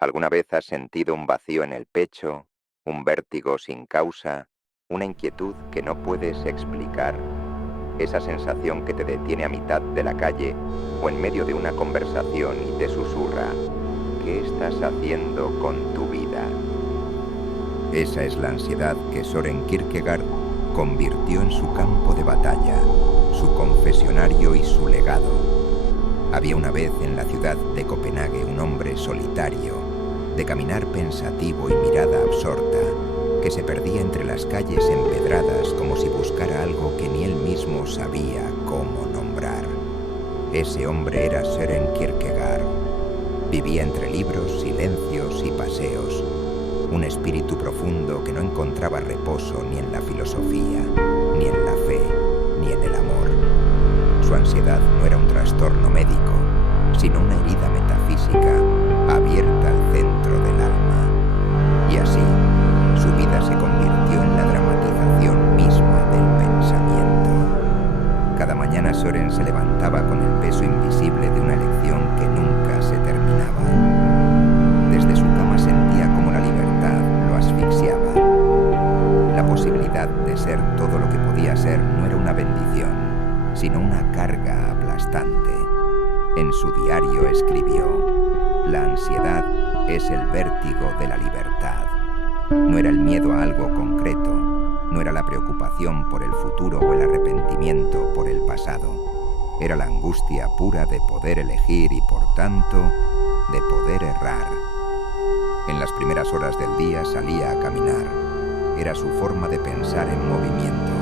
¿Alguna vez has sentido un vacío en el pecho, un vértigo sin causa, una inquietud que no puedes explicar? Esa sensación que te detiene a mitad de la calle o en medio de una conversación y te susurra: ¿qué estás haciendo con tu vida? Esa es la ansiedad que Søren Kierkegaard convirtió en su campo de batalla, su confesionario y su legado. Había una vez en la ciudad de Copenhague un hombre solitario, de caminar pensativo y mirada absorta, que se perdía entre las calles empedradas como si buscara algo que ni él mismo sabía cómo nombrar. Ese hombre era Søren Kierkegaard. Vivía entre libros, silencios y paseos, un espíritu profundo que no encontraba reposo ni en la filosofía, ni en la fe, ni en el amor. Su ansiedad no era un trastorno médico, sino una herida metafísica abierta al centro del alma. Y así, su vida se convirtió en la dramatización misma del pensamiento. Cada mañana Søren se levantaba con el peso invisible de una lección que nunca se terminaba. Desde su cama sentía cómo la libertad lo asfixiaba. La posibilidad de ser todo lo que podía ser no era una bendición, sino una carga aplastante. En su diario escribió: la ansiedad es el vértigo de la libertad. No era el miedo a algo concreto, no era la preocupación por el futuro o el arrepentimiento por el pasado. Era la angustia pura de poder elegir y, por tanto, de poder errar. En las primeras horas del día salía a caminar. Era su forma de pensar en movimiento.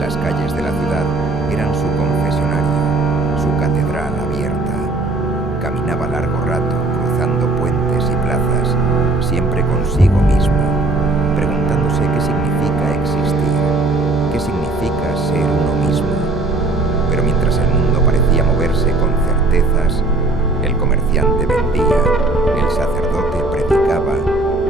Las calles de la ciudad eran su confesionario, su catedral abierta. Caminaba largo rato, cruzando puentes y plazas, siempre consigo mismo, preguntándose qué significa existir, qué significa ser uno mismo. Pero mientras el mundo parecía moverse con certezas, el comerciante vendía, el sacerdote predicaba,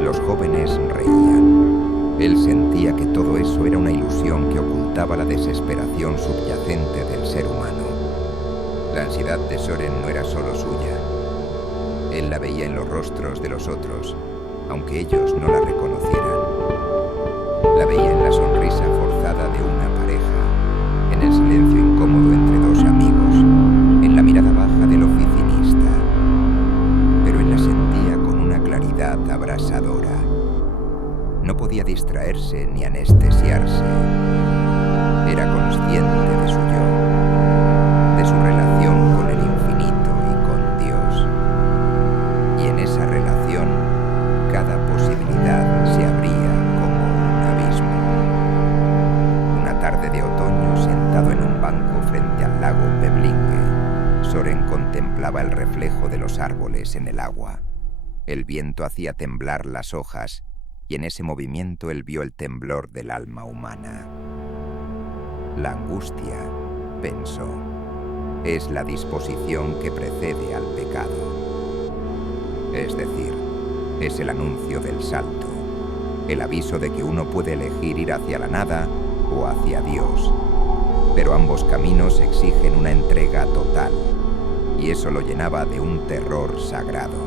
los jóvenes reían. Él sentía que todo eso era una ilusión que ocultaba la desesperación subyacente del ser humano. La ansiedad de Søren no era solo suya. Él la veía en los rostros de los otros, aunque ellos no la reconocieran. La veía en la sonrisa forzada de una pareja, en el silencio incómodo entre dos amigos, en la mirada baja del oficinista. Pero él la sentía con una claridad abrasadora. No podía distraerse ni anestesiarse. Era consciente de su yo, de su relación con el infinito y con Dios. Y en esa relación, cada posibilidad se abría como un abismo. Una tarde de otoño, sentado en un banco frente al lago Beblinge, Søren contemplaba el reflejo de los árboles en el agua. El viento hacía temblar las hojas, y en ese movimiento él vio el temblor del alma humana. La angustia, pensó, es la disposición que precede al pecado. Es decir, es el anuncio del salto, el aviso de que uno puede elegir ir hacia la nada o hacia Dios. Pero ambos caminos exigen una entrega total, y eso lo llenaba de un terror sagrado.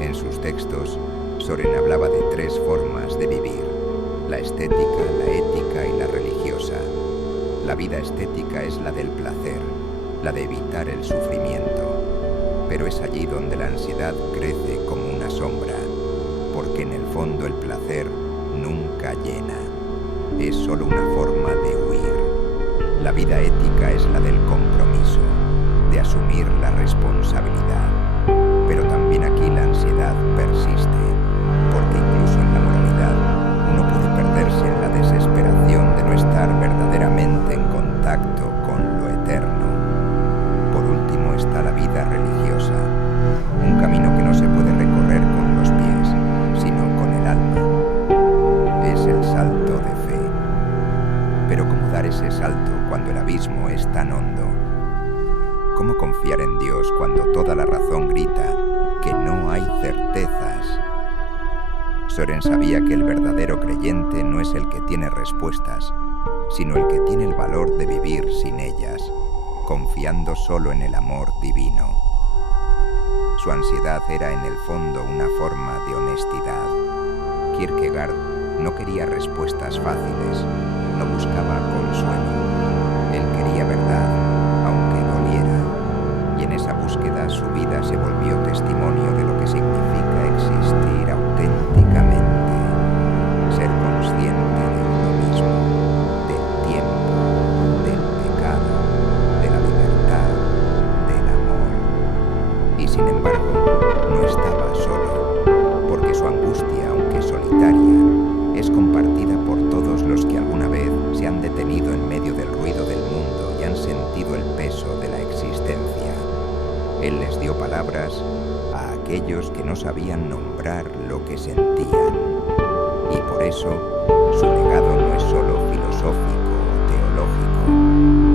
En sus textos, Søren hablaba de tres formas de vivir: la estética, la ética y la religiosa. La vida estética es la del placer, la de evitar el sufrimiento. Pero es allí donde la ansiedad crece como una sombra, porque en el fondo el placer nunca llena. Es solo una forma de huir. La vida ética es la del compromiso, de asumir la responsabilidad. Pero también aquí la ansiedad persiste, porque incluso en la moralidad uno puede perderse en la desesperación de no estar verdaderamente en contacto con lo eterno. Por último está la vida religiosa, un camino que no se puede recorrer con los pies, sino con el alma. Es el salto de fe. Pero ¿cómo dar ese salto cuando el abismo es tan hondo? ¿Cómo confiar en Dios cuando toda la razón grita que no hay certezas? Søren sabía que el verdadero creyente no es el que tiene respuestas, sino el que tiene el valor de vivir sin ellas, confiando solo en el amor divino. Su ansiedad era en el fondo una forma de honestidad. Kierkegaard no quería respuestas fáciles, no buscaba consuelo. Él quería verdad, aunque doliera, y en esa búsqueda su vida se volvió testimonio de lo que significa existir auténticamente, ser consciente de uno mismo, del tiempo, del pecado, de la libertad, del amor. Y sin embargo, no estaba solo, porque su angustia, aunque solitaria, es compartida por todos los que alguna vez se han detenido en medio del ruido del mundo y han sentido el peso de la existencia. Él les dio palabras a aquellos que no sabían nombrar lo que sentían. Y por eso, su legado no es solo filosófico o teológico,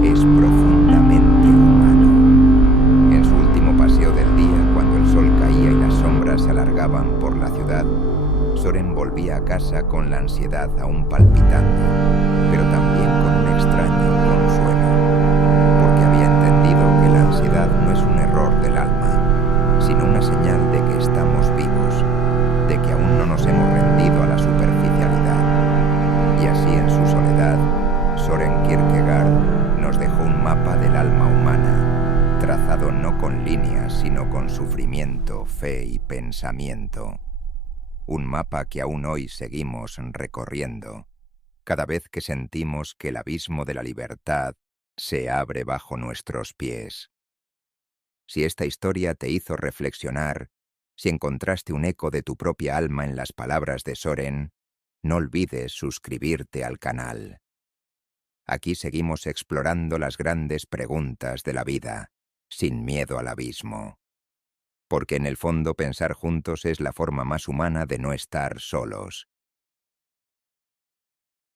es profundamente humano. En su último paseo del día, cuando el sol caía y las sombras se alargaban por la ciudad, Soren volvía a casa con la ansiedad aún palpitando, pero también con un extraño consuelo, porque había entendido que la ansiedad no es un error del alma, sino una señal de que estamos vivos, de que aún no nos hemos rendido a la superficialidad. Y así en su soledad, Soren Kierkegaard nos dejó un mapa del alma humana, trazado no con líneas, sino con sufrimiento, fe y pensamiento. Un mapa que aún hoy seguimos recorriendo, cada vez que sentimos que el abismo de la libertad se abre bajo nuestros pies. Si esta historia te hizo reflexionar, si encontraste un eco de tu propia alma en las palabras de Soren, no olvides suscribirte al canal. Aquí seguimos explorando las grandes preguntas de la vida, sin miedo al abismo. Porque en el fondo pensar juntos es la forma más humana de no estar solos.